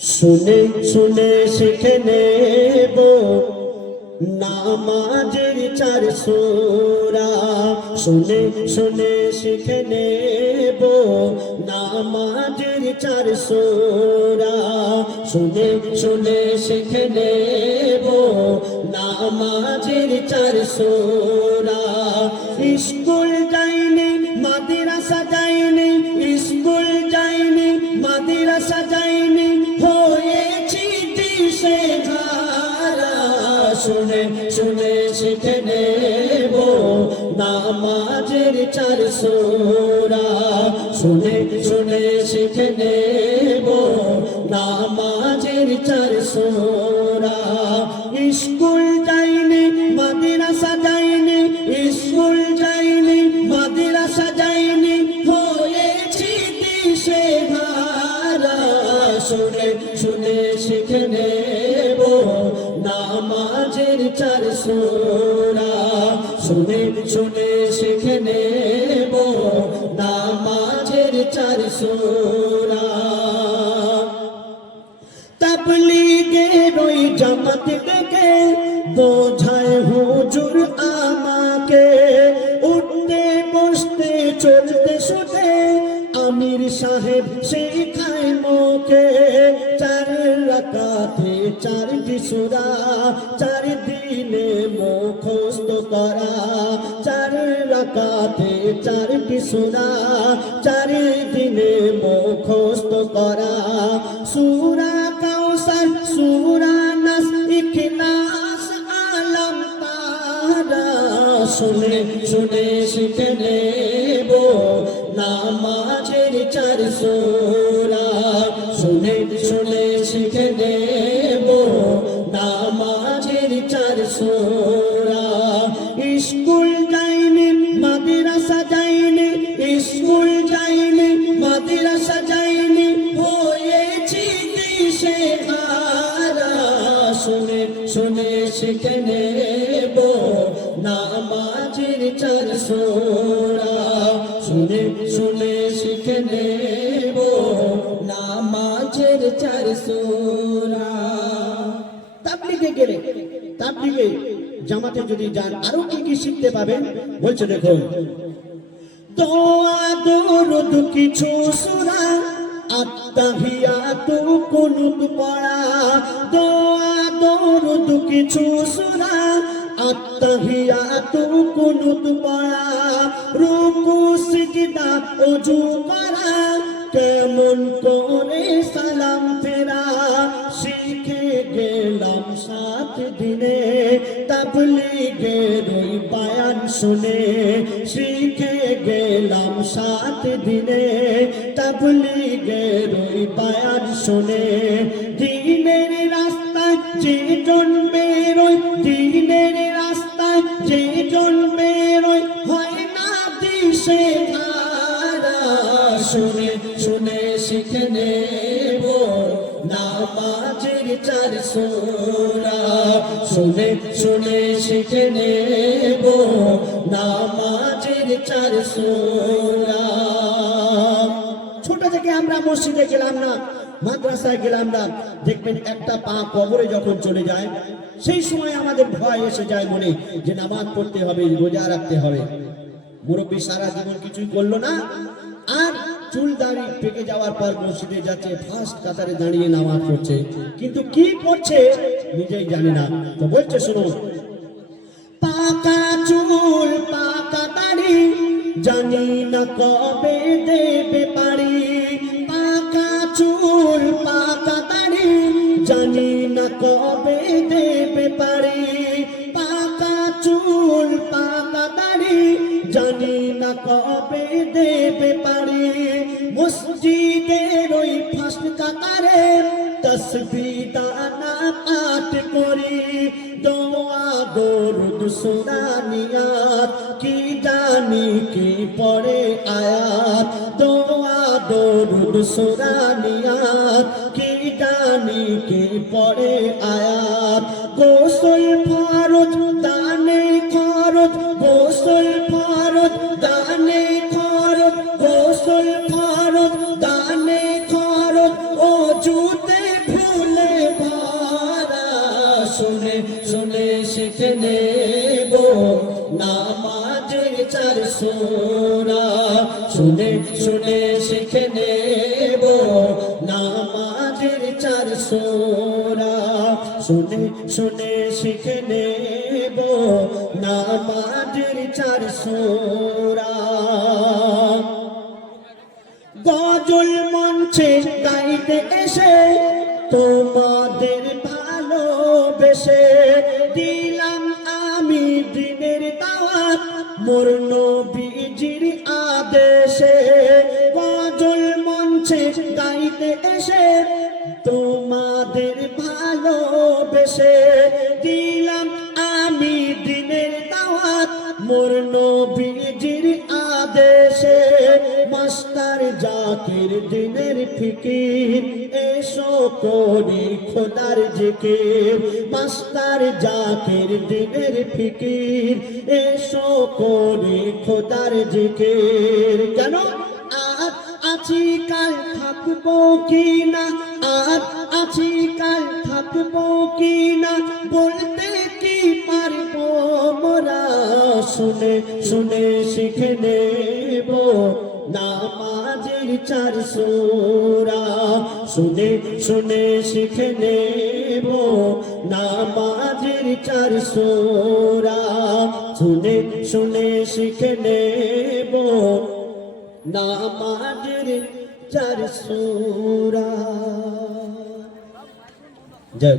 শুনে শুনে শিখে নেব নামাজের 4 সূরা। শুনে শুনে শিখে নেব নামাজের 4 সূরা। শুনে শুনে শিখে নেব নামাজের 4 সূরা। স্কুল যাইনি মাদ্রাসা যাইনি, স্কুল যাইনি মাদ্রাসা যাইনি, হয়েছি দিশেহারা। শুনে শুনে শিখে নেব নামাজের 4 সূরা। শুনে শুনে শিখে নেব নামাজের 4 সূরা। স্কুল যাইনি মাদ্রাসা যাইনি, স্কুল যাইনি মাদ্রাসা যাইনি, হয়েছি দিশেহারা। শুনে শুনে শিখে নেব নামাজের 4 সূরা। শুনে শুনে শিখে নেব নামাজের 4 সূরা। তাবলীগের ওই জামাত থেকে বোঝায় হুজুর আমাকে, উঠতে বসতে চলতে শুতে আমির সাহেব শেখায় মোকে। 4 রাকাতে 4টি সূরা, 4 দিনে মুখস্থ করা। 4 রাকাতে 4টি সূরা, 4 দিনে মুখস্থ করা। সূরা কাউসার, সূরা নাস, ইখলাস, আলম তারা। শুনে শুনে শিখে নেব নামাজের 4 সূরা। শুনে শুনে শিখে নেব নামাজের 4 সূরা। স্কুল যাইনি মাদ্রাসা যাইনি, স্কুল যাইনি মাদ্রাসা যাইনি, হয়েছি দিশেহারা। শুনে শুনে শিখে নেব নামাজের 4 সূরা। শুনে শুনে শিখে নেব নামাজের 4 সূরা। তাবলীগে গেলে, তাবলীগে জামাতে যদি যান আরো কি কি শিখতে পাবেন বলছে দেখুন। দোয়া দরুদ কিছু সূরা, আত্তাহিয়াতু কুনুত পড়া। দোয়া দরুদ কিছু সূরা, আত্তাহিয়াতু কুনুত পড়া। রুকু সিজদা ওযু করা, কেমন করে সালাম ফেরা। শিখে গেলাম 7 দিনে তাবলীগের ওই বয়ান শুনে। শিখে গেলাম 7 দিনে তাবলীগের ওই বয়ান শুনে। দ্বীনের রাস্তায় যেজন বেরোয়, দ্বীনের রাস্তায় যেজন বেরোয়, হয় না দিশেহারা। শুনে শুনে শিখে নেব নামাজের 4 সূরা। শুনে শুনে শিখে নেব নামাজের 4 সূরা। ছোট থেকে আমরা মসজিদে গেলাম না, মাদ্রাসায় গেলাম না, দেখবেন একটা পা কবরে যখন চলে যায় সেই সময় আমাদের ভয় এসে যায় মনে, যে নামাজ পড়তে হবে, রোজা রাখতে হবে। মুরব্বী সারা জীবন কিছুই করলো না, আর চুল দাড়ি পেকে যাওয়ার পর মসজিদে যাচ্ছে, ফার্স্ট কাতারে দাঁড়িয়ে নামাজ পড়ছে, কিন্তু কি পড়ছে নিজেই জানে না। তো বলছে শুনো, পাকা চুল পাকা দাড়ি, জানি না কবে দেবে পারি। পাকা চুল পাকা দাড়ি, জানি না কবে দেবে পারি। পাকা চুল পাকা দাড়ি, জানি না কবে দেবে পারি। মসজিদের ওই ফার্স্ট কাতারে তসবিহ দানা পাঠ করি। দোয়া দরুদ সূরা নিয়াত, কি জানি কি পড়ে আয়াত। দোয়া দরুদ সূরা নিয়াত, কি জানি কি পড়ে আয়াত। গোসল ফরজ দানে খরচ, গোসল ফরজ দানে খরচ, গোসল ফরজ দানে খরচ। ওযুতে নামাজের 4 সূরা শুনে শুনে শিখে নেব নামাজের 4 সূরা শুনে শুনে শিখে নেব নামাজের 4 সূরা গজল মঞ্চে গাইতে এসে তোমাদের ভালোবেসে দিলাম আমি দিনের দাওয়াত মোর নবীজির আদেশে গজল মঞ্চে গাইতে এসে তোমাদের ভালোবেসে দিলাম আমি দিনের দাওয়াত মোর নবীজির আদেশে মাস্টার জাকির দিনের ফিকির এসো করি খোদার জিকির মাস্টার জাকির দিনের ফিকির এসো করি খোদার জিকির কেন আজ আছি কাল থাকবো কিনা আজ আছি কাল থাকবো কিনা বলতে কি পারবো মোরা শুনে শুনে শিখে নেব নামাজের 4 সূরা শুনে শুনে শিখে নেব নামাজের 4 সূরা শুনে শুনে শিখে নেব নামাজের 4 সূরা। জয়